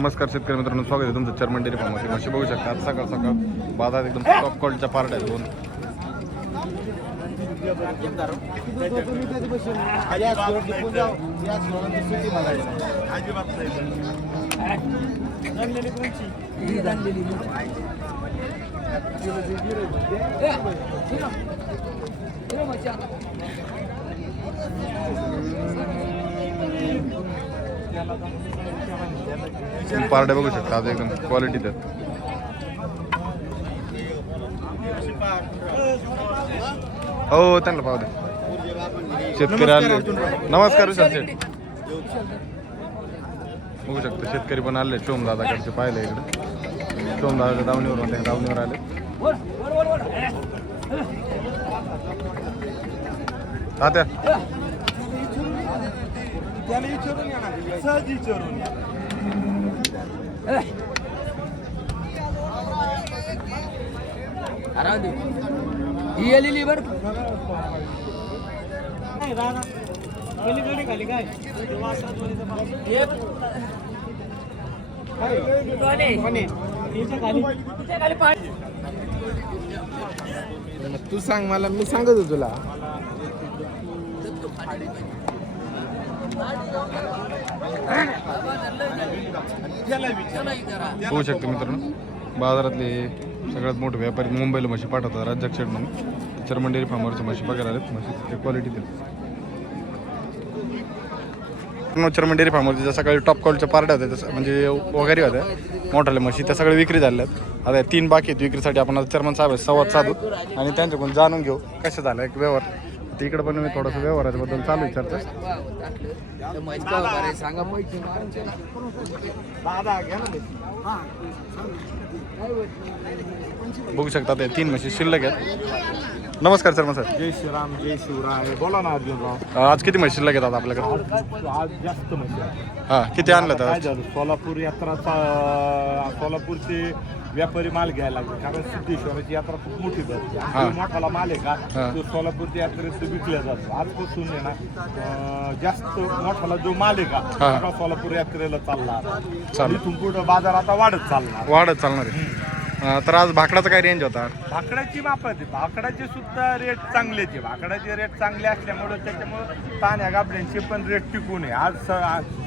नमस्कार शेतकरी मित्रांनो स्वागत आहे तुमचं चर्मन डेअरी फार्ममध्ये मशी बघू शकता आज सकाळ सकाळ बाजारात एकदम टॉप क्वालिटीच्या पार्ट आहेत. दोन तुम्ही पार्ट्या बघू शकता आज एकदम क्वालिटी त्यात. हो त्यांना पाहू दे. शेतकरी आले. नमस्कार बघू शकता शेतकरी पण आले शोम दादाकडचे पाहिले इकडे. शोम दादाच्या दावणीवर होते दावणीवर आले. तात्या. त्याला विचारून या ना. सहज विचारून या. ही आलेली बर खाली तू सांग मला मी सांगत होतो तुला होऊ शकते मित्रांनो. बाजारातले सगळ्यात मोठे व्यापारी मुंबईला म्हशी पाठवतात राज्यात शेड म्हणून. चर्मन डेअरी फार्मवरच्या म्हशी बघायला आलेत. म्हशी ते क्वालिटी चर्मन डेअरी फार्मवरच्या ज्या सकाळी टॉप क्वालिटीच्या पार्ट्या होत्या तसं म्हणजे वगैरे होत्या मोठ्याल्या म्हशी त्या सगळ्या विक्री झाल्या आहेत आता तीन बाकी आहेत विक्रीसाठी आपण आता चर्मन साहेब संवाद साधू आणि त्यांच्याकडून जाणून घेऊ कसं झालं एक व्यवहार. तिकडे पण मी थोडंसं व्यवहाराबद्दल चालू आहे बघू शकता ते तीन म्हशी शिल्लक आहेत. नमस्कार चर्मन साहेब जय श्रीराम जय शिवराय. बोला ना अर्जुनराव आज किती म्हशी शिल्लक आहेत आता आपल्याकडे आज जास्त म्हणजे. हां किती आणलं काय तर झालं? सोलापूर यात्राचा सोलापूरचे व्यापारी माल घ्यायला लागले. कारण सिद्धेश्वराची यात्रा खूप मोठी भरते. आणि हा. जो मोठाला माल आहे हा. का तो सोलापूरच्या यात्रेत विकल्या जातो. आजपासून आहे ना अं, जास्त मोठाला जो माल आहे हा. का सगळा सोलापूर यात्रेला चालला. चालेल. इथून पुढे बाजार आता वाढत चालणार. वाढत चालणार आहे. तर आज भाकडाचा काय रेंज होता? भाकडाची आहे भाकडाचे सुद्धा रेट चांगलेच भाकडाचे रेट चांगले असल्यामुळे त्याच्यामुळे ताण्या गाबड्यांचे पण रेट टिकून आहे. आज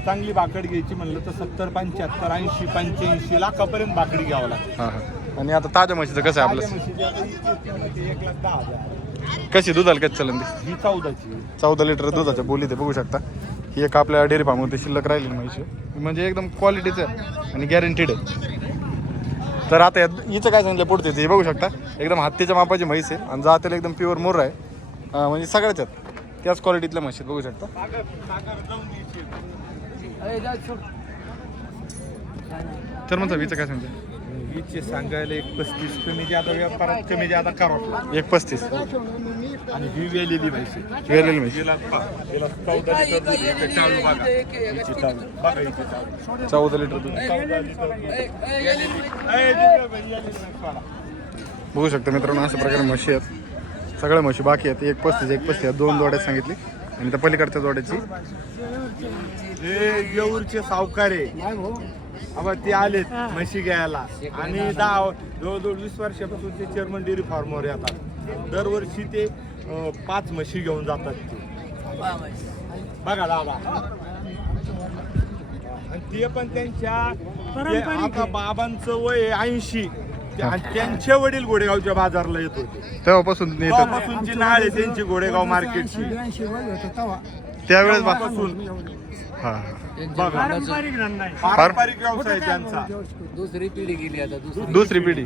चांगली भाकड घ्यायची म्हणलं तर सत्तर पंच्याहत्तर ऐंशी पंच्याऐंशी लाखापर्यंत भाकडी घ्यावं लागतं आणि आता ताज्या म्हशीचं कसं आहे आपलं? कशी दुधाला कशी चलन ती? ही चौदाची चौदा लिटर दुधाच्या बोली ते बघू शकता. ही एक आपल्या डेअरी फार्मवरती शिल्लक राहिली म्हशी म्हणजे एकदम क्वालिटीचं आणि गॅरंटीड आहे. तर आता या- हिचं काय सांगितलं पुढते हे बघू शकता. एकदम हत्तीच्या मापाची म्हैस आहे आणि जातेला एकदम प्युअर मोर आहे. म्हणजे सगळ्याच आहेत. त्याच क्वालिटीतल्या म्हशी बघू शकता. तर म्हणतो हिचं काय सांगते हिचे सांगायला एक पस्तीस कमी ज्यादा व्यापारात कमी ज्यादा करावं एक पस्तीस आणि ही वेलेली म्हैस आहे. वेलेली हिला हिला चौदा लिटर दूध चालू बघा चालू बघा चालू चौदा लिटर दूध चौदा लिटर दूध. ए, बाई. बघू शकता मित्रांनो अशा प्रकारे म्हशी आहेत सगळ्या म्हशी बाकी आहेत एक पस्तीस एक पस्तीस आहेत. दोन जोड्या सांगितली आणि त्या पलीकडच्या जोड्याची? हे येऊरचे सावकार आहे. अबा ते आलेत म्हशी घ्यायला. आणि दहा जवळजवळ वीस वर्षापासून ते चेअरमन डेअरी फार्मवर येतात. दरवर्षी ते पाच म्हशी घेऊन जातात ते. बघा दादा. आणि ते पण त्यांच्या आता बाबांचं वय ऐंशी. त्यांचे वडील घोडेगावच्या बाजारला येत होते. तेव्हापासून येतात. तेव्हापासूनची नाळ आहे त्यांची घोडेगाव मार्केटची त्यावेळेस बा तेव्हापासून. हा बघा. पारंपरिक व्यवसाय त्यांचा. दुसरी पिढी गेली आता दुसरी दुसरी पिढी.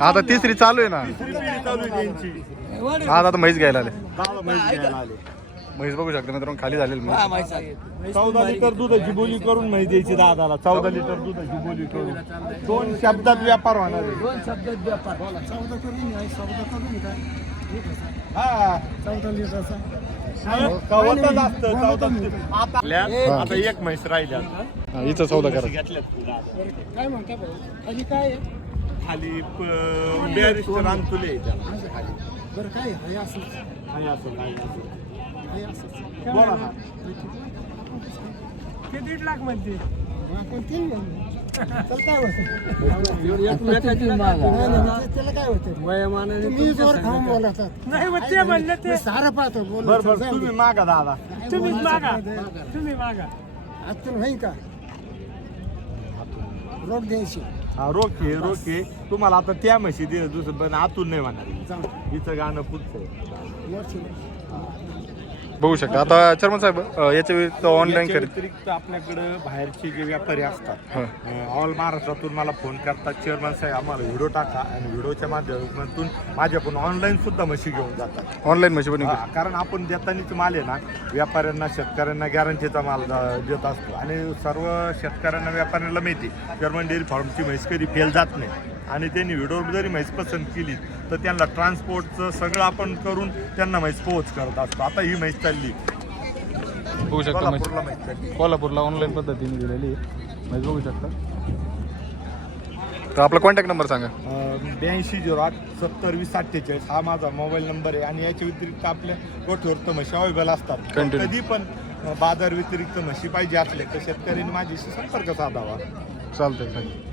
आता तिसरी चालू आहे ना. तिसरी पिढी चालू आहे त्यांची. आज आता म्हैस घ्यायला आले. दहाला म्हैस घ्यायला आले. म्हैस बघू शकता मित्रांनो खाली झालेली म्हैस हा माहिती चौदा लिटर दुधाची बोली करून म्हैस द्यायची दादाला. चौदा लिटर दुधाची बोली करून. दोन शब्दात व्यापार होणार आहे. दोन शब्दात व्यापार. हा. कवतच असतं चौदा आता आता एक म्हैस राहिल्या हा, हिचा सौदा करा. घेतल्यात काय म्हणता भाऊ? खाली काय आहे? खाली बॅरिस्टर बरं काय आहे? हे असं असं असंच बोला ते दीड लाख म्हणते. नाही, मग म्हणलं सारं पाहतो बोल बरं बरं तुम्ही मागा दादा. तुम्हीच मागा. तुम्ही मागा. होईन का? रोख द्यायची. हा रोखे रोखे तुम्हाला आता त्या म्हशी दिलं दुसरं पण आतून नाही म्हणणार जाऊ. हिचं गाणं पुढचं आहे. बघू शकता. आता चर्मन साहेब अं, याच्या व्यतिरिक्त ऑनलाईन याच्या खरेदी. व्यतिरिक्त आपल्याकडे बाहेरचे जे व्यापारी असतात हां. ऑल महाराष्ट्रातून मला फोन करतात. चेअरमॅन साहेब आम्हाला व्हिडिओ टाका आणि व्हिडिओच्या माध्यमातून माझ्याकडून ऑनलाईन सुद्धा म्हशी घेऊन जातात. ऑनलाईन म्हशी पण हा, कारण आपण देतानीच माल आहे ना व्यापाऱ्यांना शेतकऱ्यांना गॅरंटीचा माल देत असतो. आणि सर्व शेतकऱ्यांना व्यापाऱ्यांना माहिती जर्मन डेअरी फार्मची म्हैस कधी फेल जात नाही. आणि त्यांनी व्हिडिओ जरी म्हैस पसंत केली तर त्यांना ट्रान्सपोर्टचं सगळं आपण करून त्यांना म्हैस पोहोच करत असतो. आता ही म्हैस चालली. बघू शकता कोल्हापूरला म्हैस चालली. कोल्हापूरला ऑनलाईन पद्धतीने दिलेली आहे. म्हैस बघू शकता. तर आपला कॉन्टॅक्ट नंबर सांगा. ब्याऐंशी झिरो आठ सत्तर वीस अठ्ठेचाळीस हा माझा मोबाईल नंबर आहे. आणि याच्या व्यतिरिक्त आपल्या गोठ्यावर तर म्हशी अवेलेबल असतात. Continue. कधी पण बाजार व्यतिरिक्त म्हशी पाहिजे असले तर शेतकऱ्यांनी माझ्याशी संपर्क साधावा. चालतंय चालतंय.